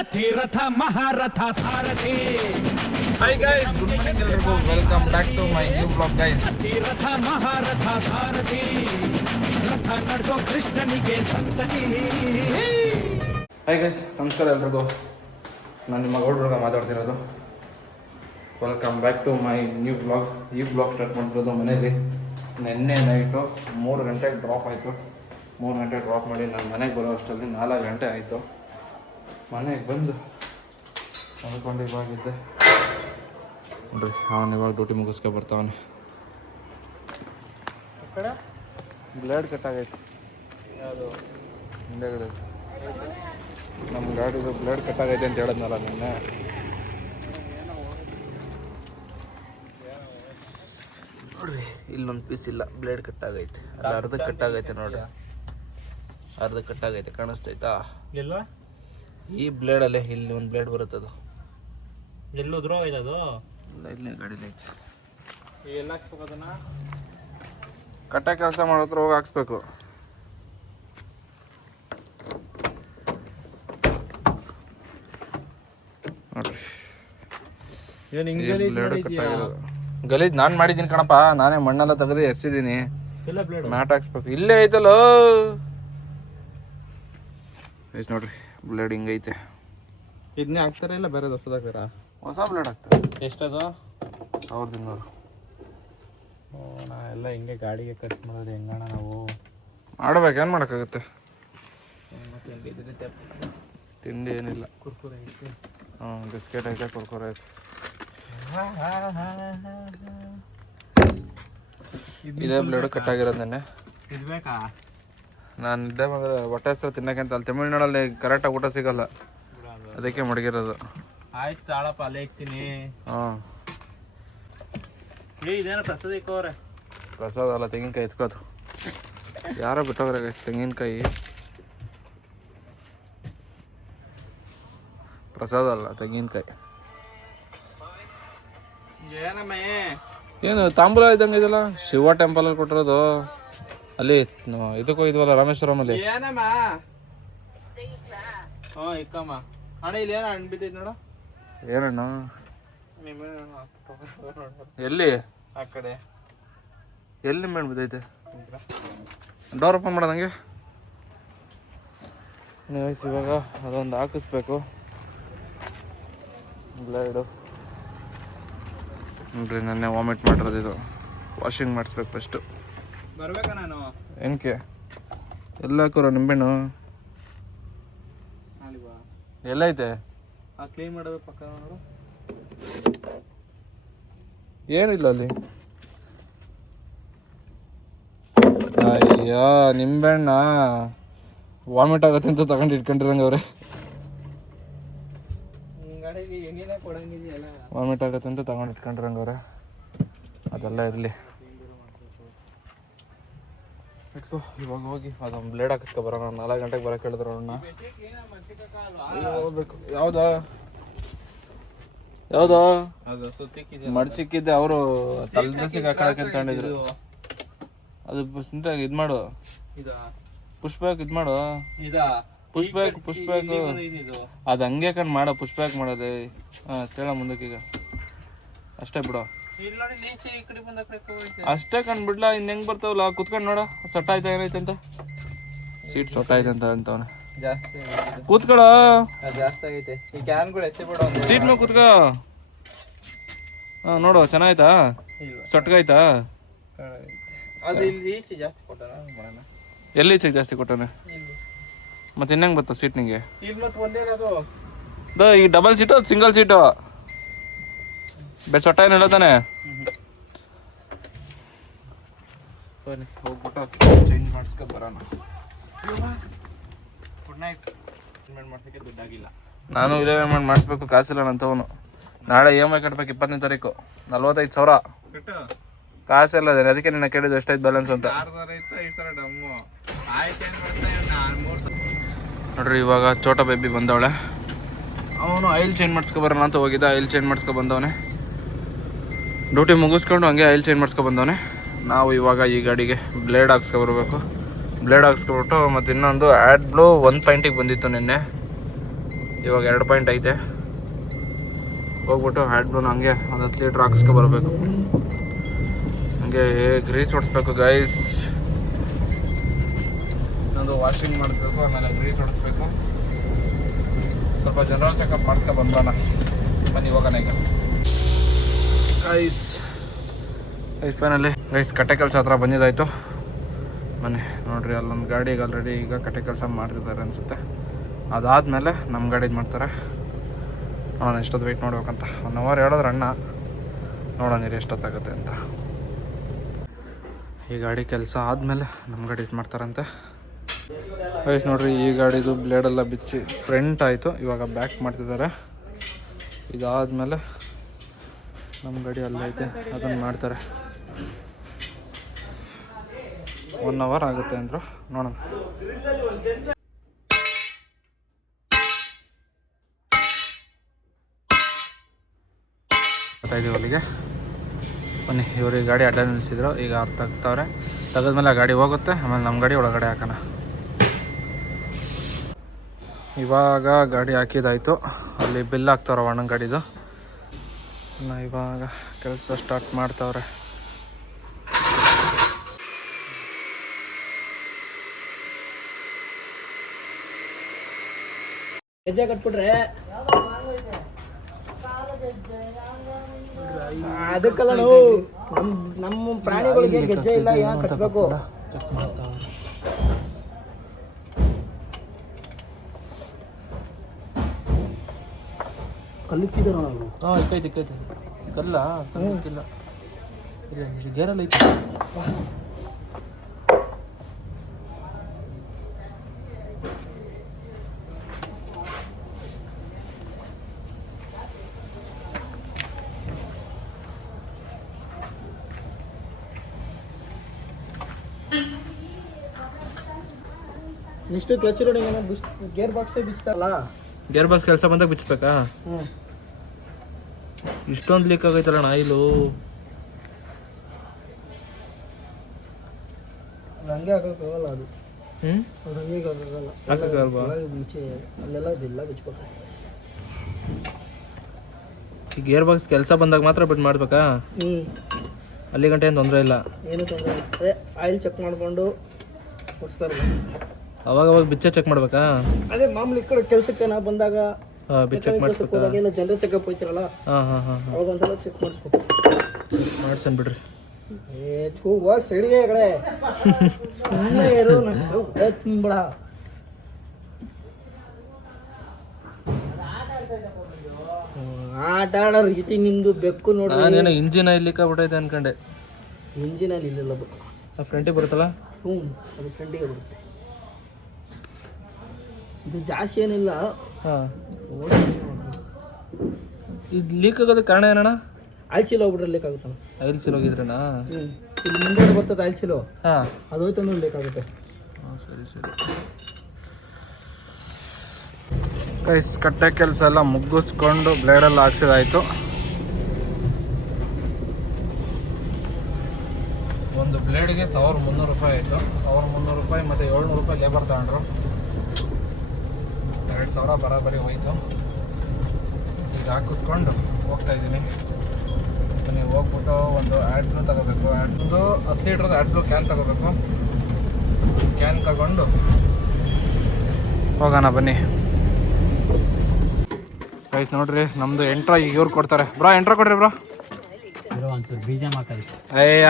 ಅತಿರಥ ಮಹಾರಥ ಸಾರಥಿ. Hi guys, good morning ಎಲ್ರಿಗೂ. Welcome back to my new vlog guys. ಅತಿರಥ ಮಹಾರಥ ಸಾರಥಿ ರಥ ನಡೆಸೋ ಕೃಷ್ಣನಿಗೆ ಸಂತತಿ. Hi guys, ನಮಸ್ಕಾರ ಎಲ್ರಿಗೂ. ನಾನು ನಿಮ್ಮ ಗೌಡ್ರಾಗ ಮಾತಾಡ್ತಿರೋದು. Welcome back to my new vlog. ಈ ವ್ಲಾಗ್ ಸ್ಟಾರ್ಟ್ ಮಾಡ್ತಿರೋದು ಮನೇಲಿ. ನಿನ್ನೆ ನೈಟು 3 ಗಂಟೆಗೆ ಡ್ರಾಪ್ ಆಯಿತು. 3 ಗಂಟೆಗೆ ಡ್ರಾಪ್ ಮಾಡಿ ನಾನು ಮನೆಗೆ ಬರೋ ಅಷ್ಟರಲ್ಲಿ 4 ಗಂಟೆ ಆಯಿತು. ಮನೆಗೆ ಬಂದು ಅಂದ್ಕೊಂಡು ಇವಾಗಿದ್ದೆ ನೋಡ್ರಿ. ಅವನು ಇವಾಗ ಡ್ಯೂಟಿ ಮುಗಿಸ್ಕೊ ಬರ್ತಾವನೆ. ಬ್ಲೇಡ್ ಕಟ್ಟಾಗೈತೆ. ಯಾವುದು ಹಿಂದೆಗಡೆ ನಮ್ಮ ಗಾಡಿದು ಬ್ಲೇಡ್ ಕಟ್ಟಾಗೈತೆ ಅಂತ ಹೇಳಿದ್ನಲ್ಲ ನಿನ್ನೆ. ನೋಡ್ರಿ ಇಲ್ಲೊಂದು ಪೀಸ್ ಇಲ್ಲ, ಬ್ಲೇಡ್ ಕಟ್ಟಾಗೈತೆ. ಅಲ್ಲಿ ಅರ್ಧಕ್ಕೆ ಕಟ್ಟಾಗೈತೆ ನೋಡ್ರಿ, ಅರ್ಧ ಕಟ್ಟಾಗೈತೆ. ಕಾಣಿಸ್ತೈತಾ? ಎಲ್ಲ ಈ ಬ್ಲೇಡಲ್ಲೇ ಇಲ್ಲಿ ಒಂದು ಬ್ಲೇಡ್ ಬರುತ್ತದು. ಎಲ್ಲೋದ್ರೋ ಇದದು ಇಲ್ಲ, ಇಲ್ಲೇ ಗಾಡಿಲಿ ಐತೆ. ಎಲ್ಲ ಹಾಕ್ಸ್ಬೇಕದನ್ನ ಕಟ್ಟ ಕೆಲಸ ಮಾಡೋತ್ರ ಹೋಗಿ ಹಾಕ್ಸ್ಬೇಕು. ನೋಡ್ರಿ ಏನು ಬ್ಲೇಡ್ ಕಟ್ಟಾಗಿರೋದು. ಗಲೀಜ್ ನಾನು ಮಾಡಿದ್ದೀನಿ ಕಣಪ್ಪ. ನಾನೇ ಮಣ್ಣೆಲ್ಲ ತೆಗೆದು ಎರ್ಸಿದ್ದೀನಿ. ಎಲ್ಲ ಬ್ಲೇಡ್ ಮ್ಯಾಟ್ ಹಾಕ್ಸ್ಬೇಕು. ಇಲ್ಲೇ ಐತಲ್ಲ ಐತೆ ನೋಡ್ರಿ. ಬ್ಲೇಡ್ ಹಿಂಗೈತೆ. ಇದನ್ನೇ ಹಾಕ್ತಾರೆ ಇಲ್ಲ ಬೇರೆ ಹೊಸದಾಗ್ತಾರ? ಹೊಸ ಬ್ಲೇಡ್ ಹಾಕ್ತಾರೆ. ಎಷ್ಟದು? 1200. ನಾ ಎಲ್ಲ ಹಿಂಗೆ ಗಾಡಿಗೆ ಖರ್ಚು ಮಾಡೋದು ಹೆಂಗಣ ನಾವು? ಮಾಡ್ಬೇಕು, ಏನು ಮಾಡೋಕ್ಕಾಗುತ್ತೆ. ಮತ್ತೆ ತಿಂಡಿ ಏನಿಲ್ಲ. ಕುರ್ಕುರೆ ಐತೆ, ಬಿಸ್ಕೆಟ್ ಐತೆ, ಕುರ್ಕುರೆ ಐತೆ. ಇದೇ ಬ್ಲೇಡು ಕಟ್ಟಾಗಿರೋದು ನೆನ್ನೆ. ಇದು ಬೇಕಾ? ನಾನು ಇದ್ದೇ ಬಂದರೆ ಹೊಟ್ಟೆ ಹೆಸರು ತಿನ್ನಕ್ಕೆ ಅಂತ. ಅಲ್ಲಿ ತಮಿಳ್ನಾಡಲ್ಲಿ ಕರೆಕ್ಟಾಗಿ ಊಟ ಸಿಗಲ್ಲ, ಅದಕ್ಕೆ ಮಡಗಿರೋದು. ಆಯ್ತು ತಾಳಪ್ಪ, ಅಲ್ಲೇ ಇಕ್ತೀನಿ. ಹಾಂ, ಇದೇನೋ ಪ್ರಸಾದ ಇಕ್ಕವ್ರೆ. ಪ್ರಸಾದ ಅಲ್ಲ, ತೆಂಗಿನಕಾಯಿ ಎತ್ಕೋದು. ಯಾರೋ ಬಿಟ್ಟೋಗ್ರೆ ತೆಂಗಿನಕಾಯಿ. ಪ್ರಸಾದ ಅಲ್ಲ, ತೆಂಗಿನಕಾಯಿ. ಏನಮ್ಮೇ ಏನು ತಾಂಬೂಲ ಇದ್ದಂಗೆ ಇದೆಲ್ಲ. ಶಿವ ಟೆಂಪಲಲ್ಲಿ ಕೊಟ್ಟಿರೋದು. ಅಲ್ಲಿ ಇದಕ್ಕೆ ಹೋಗಿದ್ವಲ್ಲ ರಾಮೇಶ್ವರಮಲ್ಲಿ. ಏನಮ್ಮ? ಹ್ಞೂ ಇಕ್ಕಮ್ಮ. ಅಣ್ಣ ಇಲ್ಲಿ ಏನೋ ಹಣ್ಣು ಬಿದ್ದೈತೆ ನೋಡು. ಏನಣ್ಣ? ಎಲ್ಲಿ? ಆ ಕಡೆ ಎಲ್ಲಿ ಮೇಡ್ ಬಿದ್ದೈತೆ? ಡೋರ್ ಓಪನ್ ಮಾಡೋದಂಗೆ. ನೀವು ಇವಾಗ ಅದೊಂದು ಹಾಕಿಸ್ಬೇಕು ಬ್ಲೇಡು. ನೋಡ್ರಿ ನೆನ್ನೆ ವಾಮಿಟ್ ಮಾಡಿರೋದು ಇದು. ವಾಷಿಂಗ್ ಮಾಡಿಸ್ಬೇಕು ಫಸ್ಟು. ಬರ್ಬೇಕಾ ನಾನು? ಏನಕ್ಕೆ? ಎಲ್ಲ ಹಾಕೋರ ನಿಂಬೆಣ್ಣು ಅಲ್ವಾ? ಎಲ್ಲೈತೆ? ಆ ಕ್ಲೀನ್ ಮಾಡೋದು ಪಕ್ಕ ನೋಡು. ಏನಿಲ್ಲ ಅಲ್ಲಿ. ಅಯ್ಯೋ ನಿಂಬೆಣ್ಣ ವಾಮಿಟ್ ಆಗತ್ತೆ ಅಂತ ತಗೊಂಡು ಇಟ್ಕೊಂಡಿರಂಗೆ ಅವ್ರೆ. ಗಾಡಿಗೆ ಹೆಂಗೇನೆ ಕೊಡಂಗಿದೆಯಲ್ಲ. ವಾಮಿಟ್ ಆಗತ್ತೆ ಅಂತ ತಗೊಂಡು ಇಟ್ಕೊಂಡಿರಂಗೆ ಅವ್ರೆ. ಅದೆಲ್ಲ ಇರಲಿ. ಇವಾಗ ಹೋಗಿ ಅದೊಂದು ಬ್ಲೇಡ್ ಹಾಕಿಸ್ಕೊ ಬರೋಣ. 4 ಗಂಟೆಗೆ ಬರೋಕೆ ಹೇಳಿದ್ರು ಅವ್ರನ್ನ. ಹೋಗ್ಬೇಕು. ಯಾವ್ದಾ ಯಾವ್ದಾ ಮಡ್ಚಿಕ್ಕಿದ್ದೆ. ಅವರು ತಲೆದಸಿಗೆ ಹಾಕೋಕೆ ಅಂತ ಹೇಳಿದ್ರು. ಅದು ಸಿಂಟಾಗಿ ಇದು ಮಾಡು, ಪುಷ್ಪ್ಯಾಕ್ ಇದು ಮಾಡು. ಪುಷ್ಪ್ಯಾಕ್ ಅದು ಹಂಗೆ ಕಂಡು ಮಾಡೋ. ಪುಷ್ಪ್ಯಾಕ್ ಮಾಡೋದು. ಹಾಂ ಕೇಳ ಮುಂದಕ್ಕೀಗ ಅಷ್ಟೇ ಬಿಡು. ಅಷ್ಟೇ ಕಂಡ್ಬಿಡ್ಲ. ಇನ್ನು ಹೆಂಗೆ ಬರ್ತಾವಲ್ಲ ಕುತ್ಕೊಂಡು ನೋಡ. ಸೊಟ್ಟ ಆಯ್ತಾ ಏನೈತೆ ಅಂತ. ಸೀಟ್ ಸೊಟ್ಟ ಐತೆ ಅಂತ ಅಂತವನೆ. ಜಾಸ್ತಿ ಕೂತ್ಕೊಳ. ಜಾಸ್ತಿ ಆಗೈತೆ. ಈ ಕ್ಯಾನ್ಗಳು ಎತ್ತಿ ಬಿಡು. ಸೀಟ್ ಮೇಲೆ ಕೂತ್ಕೋ. ಹಾಂ ನೋಡು ಚೆನ್ನಾಯ್ತಾ? ಸೊಟ್ಗಾಯ್ತಾ? ಅದು ಇಲ್ಲಿ ಈಚೆ ಜಾಸ್ತಿ ಕೊಟ್ಟಾನ ಮಾಡೋಣ. ಎಲ್ಲಿ ಈಚೆಗೆ ಜಾಸ್ತಿ ಕೊಟ್ಟಾನೆ? ಮತ್ತೆ ಇನ್ನಂಗೆ ಬರ್ತಾವ ಸೀಟ್ ನಿಂಗೆ? ಇಲ್ಲಿ ಮತ್ತೆ ಒಂದೇ ಅದು. ಈ ಡಬಲ್ ಸೀಟು ಅದು ಸಿಂಗಲ್ ಸೀಟು? ಸೊಟ್ಟ ಏನು ಹೇಳತಾನೆ? ಬನ್ನಿ ಹೋಗ್ಬಿಟ್ಟು ಚೇಂಜ್ ಮಾಡಿಸ್ಕೊ ಬರೋಣ. Good night. ಪೇಮೆಂಟ್ ಮಾಡ್ಸೋಕ್ಕೆ ದುಡ್ಡಾಗಿಲ್ಲ. ನಾನು ಇದೇ ಪೇಮೆಂಟ್ ಮಾಡಿಸ್ಬೇಕು, ಕಾಸಿಲ್ಲ ನಂತವನು. ನಾಳೆ EMI ಕಟ್ಬೇಕು 20ನೇ ತಾರೀಕು. 45,000 ಕಾಸೆಲ್ಲ ಅದೇ. ಅದಕ್ಕೆ ನಿನ್ನ ಕೇಳಿದ್ದು ಎಷ್ಟೈತೆ ಬ್ಯಾಲೆನ್ಸ್ ಅಂತ. ನೋಡ್ರಿ ಇವಾಗ ಚೋಟ ಬೇಬಿ ಬಂದವಳೆ. ಅವನು ಆಯಿಲ್ ಚೇಂಜ್ ಮಾಡಿಸ್ಕೊ ಬರೋಣ ಅಂತ ಹೋಗಿದ್ದ. ಆಯಿಲ್ ಚೇಂಜ್ ಮಾಡಿಸ್ಕೊ ಬಂದವನೆ. ಡ್ಯೂಟಿ ಮುಗಿಸ್ಕೊಂಡು ಹಂಗೆ ಆಯಿಲ್ ಚೇಂಜ್ ಮಾಡಿಸ್ಕೊ ಬಂದವನೆ. ನಾವು ಇವಾಗ ಈ ಗಾಡಿಗೆ ಬ್ಲೇಡ್ ಹಾಕ್ಸ್ಕೊ ಬರಬೇಕು. ಬ್ಲೇಡ್ ಹಾಕ್ಸ್ಕೊಬಿಟ್ಟು ಮತ್ತು ಇನ್ನೊಂದು ಆ್ಯಡ್ ಬ್ಲೂ 1 ಪಾಯಿಂಟಿಗೆ ಬಂದಿತ್ತು ನಿನ್ನೆ. ಇವಾಗ 2 ಪಾಯಿಂಟ್ ಐತೆ. ಹೋಗ್ಬಿಟ್ಟು ಹ್ಯಾಡ್ಬ್ಲೂನ ಹಂಗೆ ಒಂದು 10 ಲೀಟ್ರ್ ಹಾಕಿಸ್ಕೊ ಬರಬೇಕು. ಹಂಗೆ ಗ್ರೀಸ್ ಹೊಡಿಸ್ಬೇಕು ಗೈಸ್. ಇನ್ನೊಂದು ವಾಷಿಂಗ್ ಮಾಡಿಸ್ಬೇಕು, ಆಮೇಲೆ ಗ್ರೀಸ್ ಹೊಡಿಸ್ಬೇಕು. ಸ್ವಲ್ಪ ಜನರಲ್ ಚೆಕಪ್ ಮಾಡಿಸ್ಕೊ ಬಂದ್ಬಾನ. ಬನ್ನಿ ಹೋಗೋಣ ಈಗ ಗೈಸ್. ಫೈನಲಿ ಗೈಸ್ ಕಟ್ಟೆ ಕೆಲಸ ಹತ್ರ ಬಂದಿದ್ದಾಯಿತು. ಬನ್ನಿ ನೋಡಿರಿ, ಅಲ್ಲೊಂದು ಗಾಡಿಗೆ ಆಲ್ರೆಡಿ ಈಗ ಕಟ್ಟೆ ಕೆಲಸ ಮಾಡ್ತಿದ್ದಾರೆ ಅನಿಸುತ್ತೆ. ಅದಾದಮೇಲೆ ನಮ್ಮ ಗಾಡಿದು ಮಾಡ್ತಾರೆ. ನೋಡೋಣ ಎಷ್ಟೊತ್ತು ವೆಯ್ಟ್ ಮಾಡ್ಬೇಕಂತ. 1 ಅವರ್ ಹೇಳಿದ್ರೆ ಅಣ್ಣ, ನೋಡೋಣ ಎಷ್ಟೊತ್ತಾಗುತ್ತೆ ಅಂತ. ಈ ಗಾಡಿ ಕೆಲಸ ಆದಮೇಲೆ ನಮ್ಮ ಗಾಡಿ ಇದು ಮಾಡ್ತಾರಂತೆ ಗೈಸ್. ನೋಡಿರಿ, ಈ ಗಾಡಿದು ಬ್ಲೇಡೆಲ್ಲ ಬಿಚ್ಚಿ ಫ್ರಂಟ್ ಆಯಿತು. ಇವಾಗ ಬ್ಯಾಕ್ ಮಾಡ್ತಿದ್ದಾರೆ. ಇದಾದಮೇಲೆ ನಮ್ಮ ಗಾಡಿ ಅಲ್ಲೈತೆ, ಅದನ್ನು ಮಾಡ್ತಾರೆ. 1 ಅವರ್ ಆಗುತ್ತೆ ಅಂದರು. ನೋಡೋಣ. ಗೊತ್ತಾಯಿದ್ದೀವಿ ಅಲ್ಲಿಗೆ. ಬನ್ನಿ, ಇವ್ರಿಗೆ ಗಾಡಿ ಅಡ್ಡ ನಿಲ್ಲಿಸಿದ್ರು. ಈಗ ಅವ್ರು ತೆಗ್ತವ್ರೆ. ತೆಗೆದ್ಮೇಲೆ ಆ ಗಾಡಿ ಹೋಗುತ್ತೆ. ಆಮೇಲೆ ನಮ್ಮ ಗಾಡಿ ಒಳಗಡೆ ಹಾಕೋಣ. ಇವಾಗ ಗಾಡಿ ಹಾಕಿದ್ದಾಯಿತು. ಅಲ್ಲಿ ಬಿಲ್ ಹಾಕ್ತವ್ರೆ ಅಣ್ಣ ಗಾಡಿದು. ಇವಾಗ ಕೆಲಸ ಸ್ಟಾರ್ಟ್ ಮಾಡ್ತವ್ರೆ. ಹೆಜ್ಜೆ ಕಟ್ಬಿಟ್ರೆ ಅದಕ್ಕಲ್ಲ ನಾವು ನಮ್ಮ ಪ್ರಾಣಿಗಳಿಗೆ ಗೆಜ್ಜೆ ಇಲ್ಲ, ಯಾಕೆ ಕಟ್ಬೇಕು? ಕಲ್ಲಿಕ್ಕಿದಾರ ನಾವು. ಹಾಂ, ಇಕ್ಕೈತೆ ಕಲ್ಲ ಕಲ್ಲಿಕ್ಕಿಲ್ಲ. ಗೇರಲ್ಲಿ ಐತೆ. ಎಷ್ಟು ಕ್ಲಚ್ ರೋಡಿಂಗ್ ಗೇರ್ ಬಾಕ್ಸೇ ಬಿಚ್ತಾರಲ್ಲ. ಗೇರ್ ಬಾಕ್ಸ್ ಕೆಲಸ ಬಂದಾಗ ಬಿಚ್ಚಬೇಕಾ? ಇಷ್ಟೊಂದು ಲೀಕ್ ಆಗೈತಲ್ಲ ಆಯಿಲು. ಹಂಗೆ ಹಾಕೋಕ್ಕಾಗಲ್ಲ ಅದು. ಅದು ಹಂಗೆ ಹಾಕೋಕ್ಕಾಗಲ್ಲ. ಹಾಕೋಕ್ಕಾಗಲ್ವಾ? ಬೀಚೆ ಅಲ್ಲೆಲ್ಲ ಇದೆಲ್ಲ ಬಿಚ್ಬೇಕು. ಈ ಗೇರ್ ಬಾಕ್ಸ್ ಕೆಲಸ ಬಂದಾಗ ಮಾತ್ರ ಬಿಟ್ಟು ಮಾಡಬೇಕಾ? ಅಲ್ಲಿ ಗಂಟೆ ಏನು ತೊಂದರೆ ಇಲ್ಲ. ಏನು ತೊಂದರೆ ಇಲ್ಲ. ಅದೇ ಆಯಿಲ್ ಚೆಕ್ ಮಾಡಿಕೊಂಡು ಕೊಡ್ಸ್ತಾರೆ. ಅವಾಗ ಬಿಚ್ಚೆ ಚೆಕ್ ಮಾಡಬೇಕಾ? ಅದೇ ಮಾಮೂಲಿ ಈ ಕಡೆ ಕೆಲಸಕ್ಕೆ ನಾ ಬಂದಾಗ ಬಿಚ್ಚೆ ಚೆಕ್ ಮಾಡಿಸ್ಬೇಕು. ಹೋದಾಗ ಎಲ್ಲ ಜನರಲ್ ಚೆಕಪ್ ಹೋಯ್ತಿರಲ್ಲ, ಅವಾಗ ಒಂದ್ಸಲ ಚೆಕ್ ಮಾಡಿಸ್ಬೇಕು. ಮಾಡ್ಸನ್ ಬಿಡ್ರಿ. ಹೋಗಿ ಸೈಡ್ಗೆ ಕಡೆ ಸುಮ್ಮನೆ ಇರು. ತುಂಬಿಡ ಆಟ ಆಡೋರು ಇತಿ ನಿಮ್ದು ಬೆಕ್ಕು ನೋಡಿ. ನಾನೇನೋ ಇಂಜಿನ್ ಇಲ್ಲಿಕ್ಕ ಬಿಟ್ಟೈತೆ ಅನ್ಕೊಂಡೆ. ಇಂಜಿನಲ್ಲಿ ಇಲ್ಲ ಫ್ರಂಟಿಗೆ ಬರುತ್ತಲ್ಲ. ಅದು ಫ್ರಂಟಿಗೆ ಬರುತ್ತೆ. ಇದು ಜಾಸ್ತಿ ಏನಿಲ್ಲ. ಹಾಂ, ಇದು ಲೀಕ್ ಆಗೋದಕ್ಕೆ ಕಾರಣ ಏನಣ್ಣ? ಆಯಿಲ್ ಸೀಲ್ ಹೋಗ್ಬಿಟ್ರೆ ಲೀಕ್ ಆಗುತ್ತಣ್ಣ. ಆಯಿಲ್ ಸೀಲ್ ಹೋಗಿದ್ರಣ್ಣ? ಇಲ್ಲಿ ಮುಂದೆ ಬರ್ತದೆ ಆಯಿಲ್ ಸೀಲು. ಹಾಂ, ಅದು ಹೋಯ್ತಂದ್ರೆ ಲೀಕ್ ಆಗುತ್ತೆ. ಹಾಂ, ಸರಿ. ಗೈಸ್ ಕಟ್ಟೆ ಕೆಲಸ ಎಲ್ಲ ಮುಗಿಸ್ಕೊಂಡು ಬ್ಲೇಡೆಲ್ಲ ಹಾಕ್ಸಿದಾಯಿತು. ಒಂದು ಬ್ಲೇಡ್ಗೆ 1300 ರೂಪಾಯಿ ಆಯಿತು. 1300 ರೂಪಾಯಿ ಮತ್ತು 700 ರೂಪಾಯಿ ಲೇಬರ್ ತಗೊಂಡ್ರು. 2000 ಬರಾಬರಿ ಹೋಯಿತು. ಈಗ ಹಾಕಿಸ್ಕೊಂಡು ಹೋಗ್ತಾಯಿದ್ದೀನಿ. ನೀವು ಹೋಗ್ಬಿಟ್ಟು ಒಂದು ಆ್ಯಡ್ಬ್ಲೂ ತಗೋಬೇಕು. ಆ್ಯಡ್ಬ್ಲೂ 10 ಲೀಟ್ರದ್ದು ಆ್ಯಡ್ಬ್ಲೂ ಕ್ಯಾನ್ ತಗೋಬೇಕು. ಕ್ಯಾನ್ ತಗೊಂಡು ಹೋಗೋಣ ಬನ್ನಿ ಗೈಸ್. ನೋಡ್ರಿ, ನಮ್ಮದು ಎಂಟ್ರಾ ಈಗ ಇವ್ರು ಕೊಡ್ತಾರೆ. ಬ್ರಾ ಎಂಟ್ರಾ ಕೊಡ್ರಿ ಬ್ರಾ.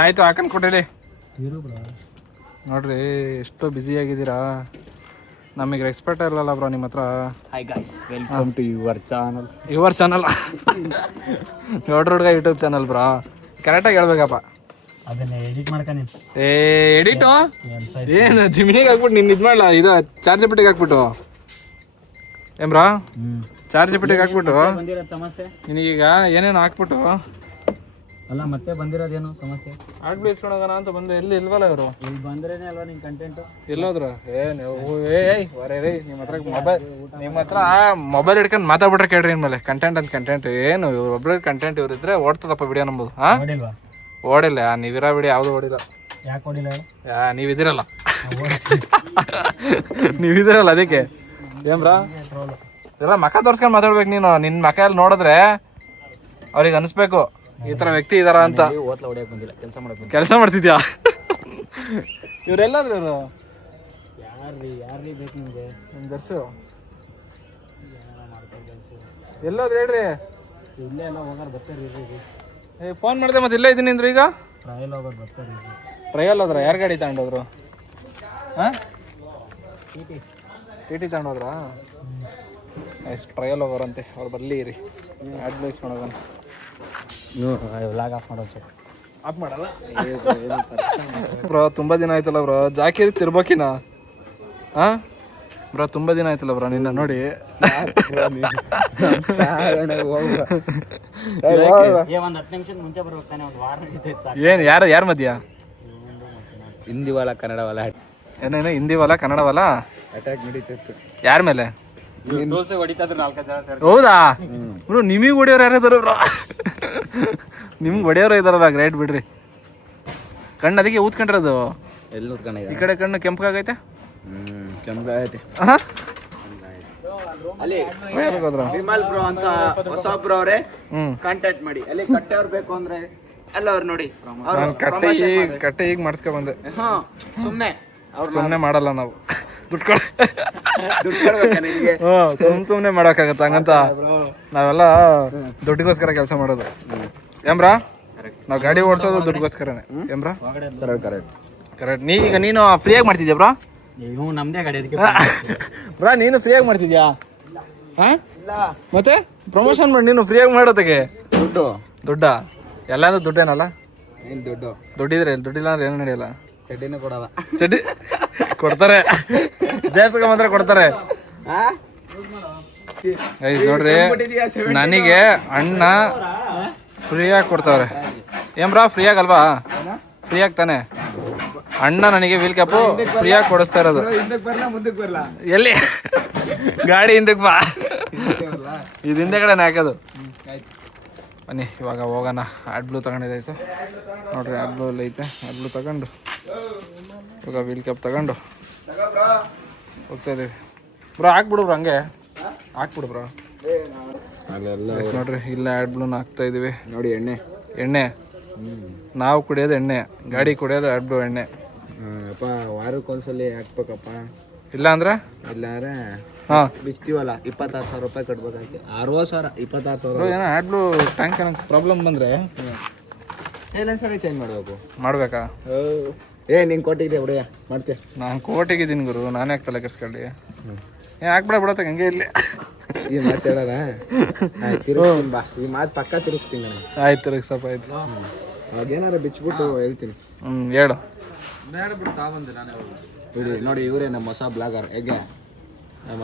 ಆಯಿತು, ಹಾಕೊಂಡು ಕೊಟ್ಟಿರಿ. ನೋಡ್ರಿ ಎಷ್ಟು ಬ್ಯುಸಿಯಾಗಿದ್ದೀರಾ. ನಮಗೆ ರೆಸ್ಪೆಕ್ಟ್ ಇರಲ್ಲ ಬ್ರೋ ನಿಮ್ಮ ಹತ್ರ. Hi guys, welcome to your channel. Your channel ನೋಡ್ರಿ ಯೂಟ್ಯೂಬ್ ಚಾನಲ್ ಬ್ರಾ. ಕರೆಕ್ಟಾಗಿ ಹೇಳ್ಬೇಕಪ್ಪ. ಅದನ್ನ ಎಡಿಟ್ ಮಾಡ್ಕೊಂಡು ಎಡಿಟು ಏನು ಜಿಮಿನಿಗೆ ಹಾಕ್ಬಿಟ್ಟು ನಿನ್ನ ಇದು ಮಾಡಲ್ಲ. ಇದು ಚಾರ್ಜ್ ಬಿಟ್ಟಿಗೆ ಹಾಕ್ಬಿಟ್ಟು ಏನ್ಬ್ರಾ, ಚಾರ್ಜ್ ಬಿಟ್ಟಿಗೆ ಹಾಕ್ಬಿಟ್ಟು ಬಂದಿರೋದು ಸಮಸ್ಯೆ. ನಿನಗೀಗ ಏನೇನು ಹಾಕ್ಬಿಟ್ಟು ಅಲ್ಲ, ಮತ್ತೆ ಬಂದಿರೋದೇನು ಸಮಸ್ಯೆ? ಆಡ್ ಬೇಯಿಸ್ಕೊಂಡು ಹೋಗೋಣ ಅಂತ ಬಂದು. ಎಲ್ಲಿ ಇಲ್ವಲ್ಲ ಇವರು. ಇಲ್ಲಿ ಬಂದ್ರೇನೆ ಅಲ್ವಾ ನಿನ್ನ ಕಂಟೆಂಟು? ಎಲ್ಲೋದ್ರು? ನಿಮ್ಮ ಹತ್ರ ಮೊಬೈಲ್ ಹಿಡ್ಕೊಂಡು ಮಾತಾಡ್ಬಿಟ್ರೆ ಕೇಳ್ರಿ. ಇನ್ಮೇಲೆ ಕಂಟೆಂಟ್ ಅಂತ ಕಂಟೆಂಟ್ ಏನು ಇವ್ರು ಒಬ್ಬರಿಗೆ ಕಂಟೆಂಟ್ ಇವ್ರು ಇದ್ರೆ ಓಡ್ತದಪ್ಪ ವಿಡಿಯೋ ನಂಬೋದು. ಹಾಂ, ನೋಡಿಲ್ವಾ? ಓಡಿಲ್ಲ. ನೀವಿರೋ ವಿಡಿಯೋ ಯಾವುದೂ ಓಡಿಲ್ಲ. ಯಾಕೆ ಓಡಿಲ್ಲ? ನೀವಿದಿರಲ್ಲ. ನೀವಿದಿರಲ್ಲ ಅದಕ್ಕೆ. ಏನ್ ಬ್ರಾ? ಇದೆಲ್ಲ ಮಕ ತೋರ್ಸ್ಕೊಂಡು ಮಾತಾಡ್ಬೇಕು ನೀನು. ನಿನ್ನ ಮಕ ಎಲ್ಲ ನೋಡಿದ್ರೆ ಅವ್ರಿಗೆ ಅನಿಸ್ಬೇಕು ಈ ಥರ ವ್ಯಕ್ತಿ ಇದಾರ ಅಂತ. ಓತ್ಲ ಹೊಡಿಯಕ್ಕೆ ಬಂದಿಲ್ಲ, ಕೆಲಸ ಮಾಡಕ್ಕೆ ಕೆಲಸ ಮಾಡ್ತಿದ್ಯಾ? ಇವರೆಲ್ಲಾದ್ರು ಇವರು ಯಾರ್ರೀ ಬೇಕು ನಿಮಗೆ? ನಿಮ್ಮ ದರ್ಶು ಎಲ್ಲೋದ್ರು ಹೇಳ್ರಿ. ಇಲ್ಲೇ ಎಲ್ಲ ಹೋಗೋರು ಬರ್ತಾರೆ ಇರ್ರಿ. ಫೋನ್ ಮಾಡಿದೆ ಮತ್ತೆ ಇಲ್ಲೇ ಇದ್ದೀನಿ ಅಂದ್ರು. ಈಗ ಟ್ರಯಲ್ ಹೋಗೋರು ಬರ್ತಾರೆ ಇರ್ರಿ. ಟ್ರಯಲ್ ಹೋದ್ರ? ಯಾರು ಗಾಡಿ ತಗೊಂಡೋದ್ರು? ಹಾಂ ಟಿ ಟಿ ತಗೊಂಡೋದ್ರಾ? ಎಷ್ಟು ಟ್ರಯಲ್ ಹೋಗೋರಂತೆ ಅವ್ರು ಬರಲಿ ರೀ. ಅಡ್ವೈಸ್ ಮಾಡೋಣ. ವ್ಲಾಗ್ ಆಫ್ ಮಾಡೋದು ಸರ್. ಆಫ್ ಮಾಡಲ್ಲ ಬ್ರೋ. ತುಂಬ ದಿನ ಆಯ್ತಲ್ಲ ಬ್ರೋ. ಜಾಕಿ ತಿರ್ಬೋಕಿನ. ಹಾಂ ಬ್ರೋ, ತುಂಬ ದಿನ ಆಯ್ತಲ್ಲ ಬ್ರೋ ನಿನ್ನ ನೋಡಿ. ಒಂದು 10 ನಿಮಿಷದ ಮುಂಚೆ ಬರ್ಬೇಕು ತಾನೆ, ಒಂದು ವಾರ ನಡೀತೈತೆ. ಏನು ಯಾರ ಮಧ್ಯ? ಹಿಂದಿ ವಾಲ ಕನ್ನಡ ವಾಲ ಏನೇನು ಹಿಂದಿ ವಾಲ ಕನ್ನಡ ವಾಲ ಅಟ್ಯಾಕ್ ನಡೀತಿತ್ತು. ಯಾರ ಮೇಲೆ? ಹೊಡಿತಾದ್ರು 4 ಜನ. ಹೌದಾ ಬ್ರೋ? ನಿಮಗೆ ಹೊಡಿಯೋರು ಯಾರಿದಾರು ಬ್ರೋ? ನಿಮ್ಗೆ ಹೊಡಿಯೋರು ಇದಾರಲ್ಲ, ಗ್ರೇಟ್ ಬಿಡ್ರಿ. ಕಣ್ಣು ಅದಕ್ಕೆ ಊದ್ಕೊಂಡಿರೋದು. ಎಲ್ಲಿ ಉತ್ಕೊಂಡಿದ್ದೆ? ಈ ಕಡೆ ಕಣ್ಣು ಕೆಂಪಗಾಗೈತೆ. ಕೆಂಪಾಗೈತೆ. ಅಲ್ಲಿ ವಿಮಲ್ ಬ್ರೋ ಅಂತ ಹೊಸ ಬ್ರೋ ಅವರೇ ಕಾಂಟ್ಯಾಕ್ಟ್ ಮಾಡಿ. ಅಲ್ಲಿ ಕಟ್ಟೆಯವ್ರು ಬೇಕು ಅಂದ್ರೆ ಎಲ್ಲ ಅವ್ರು ನೋಡಿ. ನಾನು ಕಟ್ಟೆ ಈಗ ಮಾಡಿಸ್ಕೊ ಬಂದೆ. ಸುಮ್ಮನೆ ಮಾಡಲ್ಲ ನಾವು. ದುಡ್ಡು ಸುಮ್ಮನೆ ಮಾಡೋಕ್ಕಾಗತ್ತ? ಹಂಗಂತ ನಾವೆಲ್ಲ ದುಡ್ಡಿಗೋಸ್ಕರ ಕೆಲಸ ಮಾಡೋದು. ಏಮ್ರಾ? ನಾವು ಗಾಡಿ ಓಡಿಸೋದು ದುಡ್ಡಿಗೋಸ್ಕರನೇ. ಏಮ್ರಾ? ಕರೆಕ್ಟ್. ನೀನು ಫ್ರೀಯಾಗಿ ಮಾಡ್ತಿದ್ಯಾ ಬ್ರಾ? ನಮ್ದೇ ಗಾಡಿ ಅದಕ್ಕೆ ಬ್ರಾ. ನೀನು ಫ್ರೀಯಾಗಿ ಮಾಡ್ತಿದ್ಯಾ? ಹಾಂ ಮತ್ತೆ ಪ್ರಮೋಷನ್ ಮಾಡಿ ನೀನು ಫ್ರೀಯಾಗಿ ಮಾಡೋದಕ್ಕೆ. ದುಡ್ಡ ಎಲ್ಲಾದ್ರೂ ದುಡ್ಡೇನಲ್ಲ? ಏನು ದುಡ್ಡಿದ್ರೆ ದುಡ್ಡಿಲ್ಲ ಅಂದ್ರೆ ಏನು ನಡೆಯಲ್ಲ. ಚಡ್ಡಿನೂ ಕೊಡಲ್ಲ. ಚಡ್ಡಿ ಕೊಡ್ತಾರೆ, ಬೇಸಕ ಮಾತ್ರ ಕೊಡ್ತಾರೆ. ನೋಡ್ರಿ, ನನಗೆ ಅಣ್ಣ ಫ್ರೀಯಾಗಿ ಕೊಡ್ತಾವ್ರೆ. ಏನ್ಬ್ರಾ? ಫ್ರೀಯಾಗಿ ಅಲ್ವಾ? ಫ್ರೀಯಾಗಿ ತಾನೆ ಅಣ್ಣ ನನಗೆ ವೀಲ್ ಕ್ಯಾಪು ಫ್ರೀಯಾಗಿ ಕೊಡಿಸ್ತಾ ಇರೋದು. ಎಲ್ಲಿ ಗಾಡಿ ಹಿಂದಕ್ಕೆ ಬಾ, ಇದು ಹಿಂದೆ ಕಡೆನೇ ಹಾಕೋದು. ಬನ್ನಿ ಇವಾಗ ಹೋಗೋಣ. ಆಡ್ ಬ್ಲೂ ತಗೊಂಡಿದ್ದಾಯ್ತು ನೋಡ್ರಿ. ಆಡ್ ಬ್ಲೂ ಎಲ್ಲ ಐತೆ. ಆಡ್ ಬ್ಲೂ ತಗೊಂಡು ಇವಾಗ ವೀಲ್ ಕ್ಯಾಪ್ ತಗೊಂಡು ಹೋಗ್ತಾ ಇದೀವಿ ಬ್ರೋ. ಹಾಕ್ಬಿಡು ಬ್ರೋ, ಹಂಗೆ ಹಾಕ್ಬಿಡು ಬ್ರೋ. ನೋಡ್ರಿ, ಇಲ್ಲ ಆಡ್ ಬ್ಲೂನ ಹಾಕ್ತಾ ಇದೀವಿ ನೋಡಿ. ಎಣ್ಣೆ ನಾವು ಕುಡಿಯೋದು ಎಣ್ಣೆ, ಗಾಡಿ ಕುಡಿಯೋದು ಆಡ್ ಬ್ಲೂ ಎಣ್ಣೆ. ಅಪ್ಪ ವಾರಕ್ಕೊಂದ್ಸಲಿ ಹಾಕ್ಬೇಕಪ್ಪ. ಇಲ್ಲ ಅಂದ್ರೆ ಹಾಂ ಬಿಚ್ತೀವಲ್ಲ 26,000 ರೂಪಾಯಿ ಕಟ್ಬೇಕಾಗ್ತದೆ. 60,000 26,000. ಏನೋ ಆಡ್ ಬ್ಲೂ ಟ್ಯಾಂಕ್ ಏನೋ ಪ್ರಾಬ್ಲಮ್ ಬಂದರೆ ಸೈಲೆನ್ಸರ್ ಚೇಂಜ್ ಮಾಡಬೇಕು. ಮಾಡಬೇಕಾ? ನಿಂಗೆ ಕೊಟ್ಟಿದ್ದೆ ಹುಡುಗ ಮಾಡ್ತೀಯ? ನಾನು ಕೋಟಿಗಿದ್ದೀನಿ ಗುರು, ನಾನೇ ತಲೆ ಕೆಡ್ಸ್ಕೊಳ್ಳಿ. ಹಾಕ್ಬಿಡ ಬಿಡತ್ತೆ ಹಂಗೆ ಇಲ್ಲಿ. ಈ ಮಾತು ಹೇಳೋಣ? ತಿರುಗಿಸ್ತೀನಿ ಬಾ. ಈ ಮಾತು ಪಕ್ಕ ತಿರುಗಿಸ್ತೀನಿ ನಾನು. ಆಯ್ತು ತಿರುಗಿಸಪ್ಪ. ಆಯ್ತು ಅವಾಗೇನಾರು ಬಿಚ್ಬಿಟ್ಟು ಹೇಳ್ತೀನಿ. ಹೇಳು. ಬಿಡಿ ನೋಡಿ, ಇವರೇ ನಮ್ಮ ಹೊಸ ಬ್ಲಾಗರ್. ಹೇಗೆ ನಮ್ಮ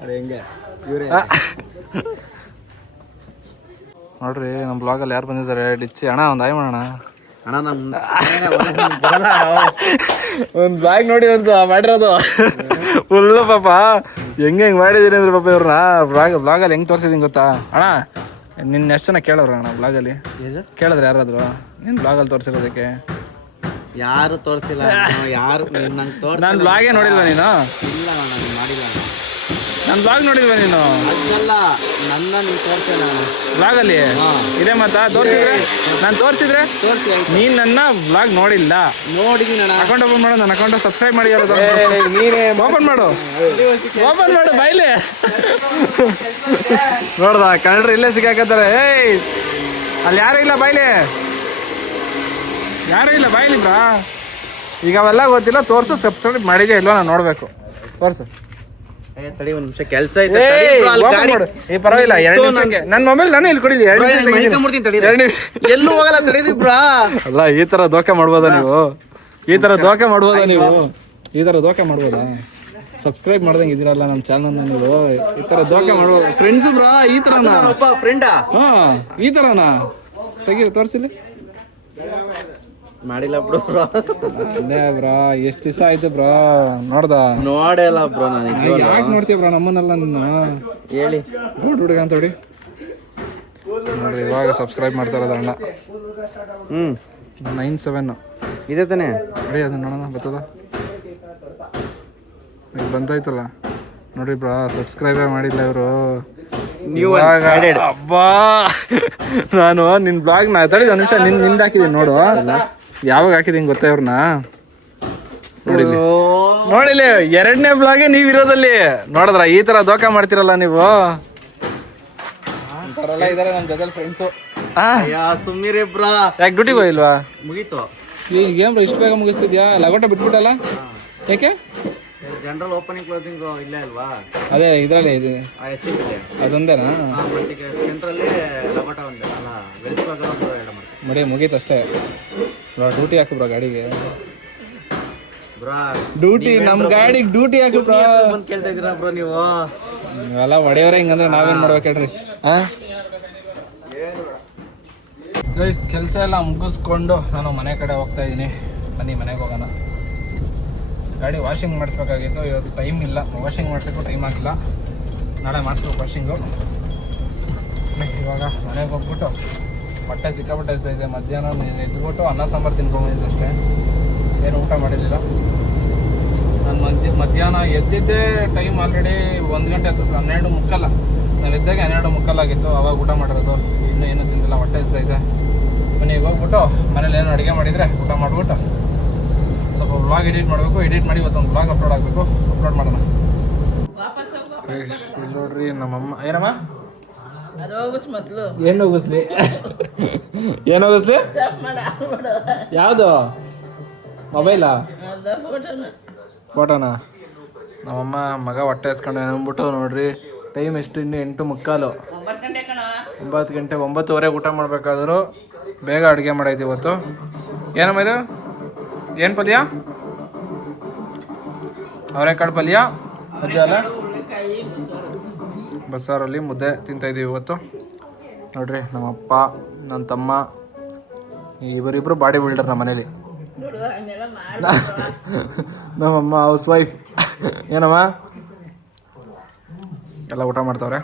ಅದು ಹೆಂಗೆ ಇವರೇ ನೋಡ್ರಿ. ನಮ್ಮ ಬ್ಲಾಗಲ್ಲಿ ಯಾರು ಬಂದಿದ್ದಾರೆ? ಡಿಚ್ಚಿ ಅಣ್ಣ. ಒಂದು ಆಯ್ ಮಾಡೋಣ ಅಣ್ಣ. ನಮ್ಮ ಒಂದು ಬ್ಲಾಗ್ ನೋಡಿ ಒಂದು ಮಾಡಿರೋದು ಫುಲ್ಲು ಪಾಪ ಹೆಂಗೆ ಮಾಡಿದೀನಿ ಅಂದ್ರೆ ಪಾಪ ಇವ್ರನ್ನ ಬ್ಲಾಗಲ್ಲಿ ಹೆಂಗೆ ತೋರಿಸಿದೀನಿ ಗೊತ್ತಾ ಅಣ್ಣ? ನಿನ್ನ ಎಷ್ಟು ಜನ ಕೇಳೋರು ಅಣ್ಣ ಬ್ಲಾಗಲ್ಲಿ? ಕೇಳಿದ್ರೆ ಯಾರಾದ್ರು ನಿನ್ನ ಬ್ಲಾಗಲ್ಲಿ ತೋರಿಸಿರೋದಕ್ಕೆ? ಯಾರು ತೋರಿಸಿಲ್ಲ. ಯಾರು ನಂಗೆ ತೋರಿಸ. ನಾನು ಬ್ಲಾಗೇ ನೋಡಿಲ್ವ ನೀನು? ಇಲ್ಲ ನಾನು ಮಾಡಿಲ್ಲ. ನನ್ನ ಬ್ಲಾಗ್ ನೋಡಿಲ್ವ ನೀನು? ಅದಲ್ಲ, ನನ್ನ ನೀವು ತೋರಿಸಿಲ್ಲ ಬ್ಲಾಗಲ್ಲಿ ಇದೇ ಮಾತಾ? ನಾನು ತೋರಿಸಿದ್ರೆ ನೀನು ನನ್ನ ಬ್ಲಾಗ್ ನೋಡಿಲ್ಲ. ನೋಡಿದ್ದೀನಿ ಅಣ್ಣ. ಅಕೌಂಟ್ ಓಪನ್ ಮಾಡು. ನನ್ನ ಅಕೌಂಟ್ ಸಬ್ಸ್ಕ್ರೈಬ್ ಮಾಡಿ. ನೀನೇ ಓಪನ್ ಮಾಡು ಬಾಯ್ಲಿ. ನೋಡ್ದ ಕನ್ನಡ್ರು ಇಲ್ಲೇ ಸಿಕ್ಕಾಕತ್ತಾರೆ. ಅಲ್ಲಿ ಯಾರು ಇಲ್ಲ ಬಾಯ್ಲಿ, ಯಾರು ಇಲ್ಲ ಬಾಯ್ಲಿ ಬ್ರಾ. ಈಗ ಅವೆಲ್ಲ ಗೊತ್ತಿಲ್ಲ. ತೋರ್ಸು, ಸಬ್ಸ್ಕ್ರೈಬ್ ಮಾಡಿದ್ಯಾ ಇಲ್ವಾ ನಾನು ನೋಡ್ಬೇಕು. ತೋರ್ಸು. ತಡಿ ಒಂದು ನಿಮಿಷ ಕೆಲಸ ಐತೆ. ಪರವಾಗಿಲ್ಲ, 2 ನಿಮಿಷಕ್ಕೆ ನನ್ನ ಮೊಬೈಲ್ ನಾನು ಇಲ್ಲಿ ಕೊಡಿದ್ವಿ. 2 ನಿಮಿಷ ಎಲ್ಲೂ ಹೋಗಲ್ಲ. ತಡೀರಿ ಬ್ರಾ. ಅಲ್ಲ, ಈ ತರ ದೋಖೆ ಮಾಡ್ಬೋದಾ ನೀವು? ಈ ತರ ದೋಖೆ ಮಾಡ್ಬೋದಾ ನೀವು? ಈ ತರ ದೋಖೆ ಮಾಡ್ಬೋದಾ? ಸಬ್ಸ್ಕ್ರೈಬ್ ಮಾಡ್ದಂಗೆ ಇದ್ದೀರಲ್ಲ ನಮ್ಮ ಚಾನಲ್ನ ನೀವು. ಈ ತರ ದೋಖೆ ಮಾಡ್ಬೋದು ಫ್ರೆಂಡ್ಸ್ ಬ್ರಾ. ಈ ತರನಾ? ಒಬ್ಬ ಫ್ರೆಂಡಾ? ಹಾಂ, ಈ ತರನಾ? ತೆಗೀರಿ, ತೋರಿಸಿಲ್ಲ. ಮಾಡಿಲ್ಲ ಬ್ರೋ. ಅದೇ ಬ್ರಾ, ಎಷ್ಟು ದಿವಸ ಆಯ್ತು ಬ್ರಾ ನೋಡ್ದ? ನೋಡಲ್ಲ ಬ್ರೋ. ನನಗೆ ಯಾಕೆ ನೋಡ್ತೀಯ ಬ್ರಾ ನಮ್ಮನ್ನೆಲ್ಲ? ನಿನ್ನ ಹೇಳಿ ನೋಡ್ ಹುಡುಗ ಅಂತ ನೋಡಿ. ನೋಡ್ರಿ, ಇವಾಗ ಸಬ್ಸ್ಕ್ರೈಬ್ ಮಾಡ್ತಾ ಇರೋದು ಅಣ್ಣ. 97 ಇದೆ ತಾನೆ? ನೋಡಿ ಅದನ್ನ ನೋಡೋಣ. ಬರ್ತದ? ಈಗ ಬಂದಾಯ್ತಲ್ಲ. ನೋಡ್ರಿ ಬ್ರಾ ಸಬ್ಸ್ಕ್ರೈಬೇ ಮಾಡಿಲ್ಲ ಇವರು. ನೀವು ಅಬ್ಬಾ ನಾನು ನಿನ್ನ ಬ್ಲಾಗ್ನ ತಡಿ ಒಂದು ನಿಮಿಷ ನಿಂದು ಹಾಕಿದ್ದೀನಿ ನೋಡು. ಯಾವಾಗ ಹಾಕಿದ್ದೀನಿ ಗೊತ್ತಾ ಇವ್ರನ್ನ ನೋಡಿಲಿ 2ನೇ ಬ್ಲಾಗೆ ನೀವು ಇರೋದಲ್ಲಿ ನೋಡಿದ್ರ ಈ ತರ ದೋಖ ಮಾಡ್ತಿರಲ್ಲ ನೀವು. ಇದಾರೆ ನಮ್ಮ ಜೊತೆ ಫ್ರೆಂಡ್ಸು. ಸುಮ್ಮನೆ ಬ್ರಾ ಯಾಕೆ ಡ್ಯೂಟಿಗೆ ಹೋಗಿಲ್ವಾ? ಮುಗೀತು. ಈಗ ಗೇಮ್ ಇಷ್ಟು ಬೇಗ ಮುಗಿಸ್ತಿದ್ಯಾ? ಲಗೋಟ ಬಿಟ್ಬಿಟ್ಟಲ್ಲ ಯಾಕೆ? ಜನರಲ್ ಓಪನಿಂಗ್ ಕ್ಲೋಸಿಂಗ್ ಇಲ್ಲೇ ಅಲ್ವಾ? ಅದೇ ಇದರಲ್ಲಿ ಇದೆ ಅದೊಂದೇನಾ? ಸೆಂಟ್ರಲ್ಲಿ ಲಗೋಟ ಒಂದೇ ಅಲ್ಲ, ವೆಲ್ಸ್ಬರ್ಗ್ ಒಂದು 2 ಮಾಡ್ತೀವಿ. ಮಡಿ ಮುಗೀತು ಅಷ್ಟೇ ಬ್ರಾ. ಡ್ಯೂಟಿ ಹಾಕು ಬ್ರಾ ಗಾಡಿಗೆ. ಬ್ರಾ ಡ್ಯೂಟಿ ನಮ್ಮ ಗಾಡಿಗೆ ಡ್ಯೂಟಿ ಹಾಕು ಬ್ರಾ. ಬಂದು ಕೇಳ್ತಾ ಇದ್ದೀರಾ ಬ್ರೋ ನೀವು? ಎಲ್ಲ ಹೊಡೆಯೋರೆ ಹಿಂಗಂದ್ರೆ ನಾವೇನು ಮಾಡ್ಬೇಕು ಹೇಳ್ರಿ? ಹಾಂ ಗೈಸ್, ಕೆಲಸ ಎಲ್ಲ ಮುಗಿಸ್ಕೊಂಡು ನಾನು ಮನೆ ಕಡೆ ಹೋಗ್ತಾ ಇದ್ದೀನಿ. ಬನ್ನಿ ಮನೆಗೆ ಹೋಗೋಣ. ಗಾಡಿ ವಾಷಿಂಗ್ ಮಾಡಿಸ್ಬೇಕಾಗಿತ್ತು, ಇವತ್ತು ಟೈಮ್ ಇಲ್ಲ. ವಾಷಿಂಗ್ ಮಾಡಿಸೋಕ್ಕೂ ಟೈಮ್ ಆಗಿಲ್ಲ, ನಾಳೆ ಮಾಡಿಸ್ಬೇಕು ವಾಷಿಂಗು. ಇವಾಗ ಮನೆಗೆ ಹೋಗ್ಬಿಟ್ಟು ಬಟ್ಟೆ ಸಿಕ್ಕಾಪಟ್ಟೆ ಇದೆ. ಮಧ್ಯಾಹ್ನ ಎದ್ಬಿಟ್ಟು ಅನ್ನ ಸಾಂಬಾರು ತಿನ್ಕೊಂಬಂದಿದ್ದೆ ಅಷ್ಟೇ, ಏನು ಊಟ ಮಾಡಿರಲಿಲ್ಲ. ನಾನು ಮಧ್ಯಾಹ್ನ ಎದ್ದಿದ್ದೆ ಟೈಮ್ ಆಲ್ರೆಡಿ 1 ಗಂಟೆ ಆಯ್ತು, 12:15. ನಾನು ಎದ್ದಾಗ 12:15 ಆಗಿತ್ತು. ಅವಾಗ ಊಟ ಮಾಡಿರೋದು, ಇನ್ನೂ ಏನೂ ತಿಂದಿಲ್ಲ, ಹೊಟ್ಟೆ ಇದೆ. ಮನೆಗೆ ಹೋಗ್ಬಿಟ್ಟು ಮನೇಲಿ ಏನು ಅಡುಗೆ ಮಾಡಿದರೆ ಊಟ ಮಾಡಿಬಿಟ್ಟು ಸ್ವಲ್ಪ ವ್ಲಾಗ್ ಎಡಿಟ್ ಮಾಡಬೇಕು. ಎಡಿಟ್ ಮಾಡಿ ಇವತ್ತೊಂದು ವ್ಲಾಗ್ ಅಪ್ಲೋಡ್ ಆಗಬೇಕು, ಅಪ್ಲೋಡ್ ಮಾಡೋಣ. ಇಲ್ಲಿ ನೋಡ್ರಿ ನಮ್ಮಮ್ಮ. ಏನಮ್ಮ ಏನು ಹೋಗಿಸ್ಲಿ? ಏನು ಹೋಗಿಸ್ಲಿ? ಯಾವುದು ಮೊಬೈಲಾ ಫೋಟೋನಾ? ನಮ್ಮಮ್ಮ ಮಗ ಹೊಟ್ಟೆ ಹಸ್ಕೊಂಡು ಅಂದ್ಬಿಟ್ಟು ನೋಡ್ರಿ. ಟೈಮ್ ಎಷ್ಟು? ಇನ್ನು 8:15, 9 ಗಂಟೆ. 9:15 ಊಟ ಮಾಡಬೇಕಾದ್ರೂ ಬೇಗ ಅಡುಗೆ ಮಾಡೈತಿ ಇವತ್ತು. ಏನಮ್ಮ ಇದು? ಏನು ಪಲ್ಯ? ಅವರೆಕಾಳು ಪಲ್ಯ ಅದೇ ಅಲ್ಲ, ಬಸ್ಸಾರಲ್ಲಿ ಮುದ್ದೆ ತಿಂತಾಯಿದ್ದೀವಿ ಇವತ್ತು. ನೋಡ್ರಿ ನಮ್ಮಪ್ಪ, ನನ್ನ ತಮ್ಮ, ಇವರಿಬ್ಬರು ಬಾಡಿ ಬಿಲ್ಡರ್ ನಮ್ಮ ಮನೇಲಿ. ನಮ್ಮಮ್ಮ ಹೌಸ್ ವೈಫ್. ಏನಮ್ಮ ಎಲ್ಲ ಊಟ ಮಾಡ್ತಾವ್ರೆ.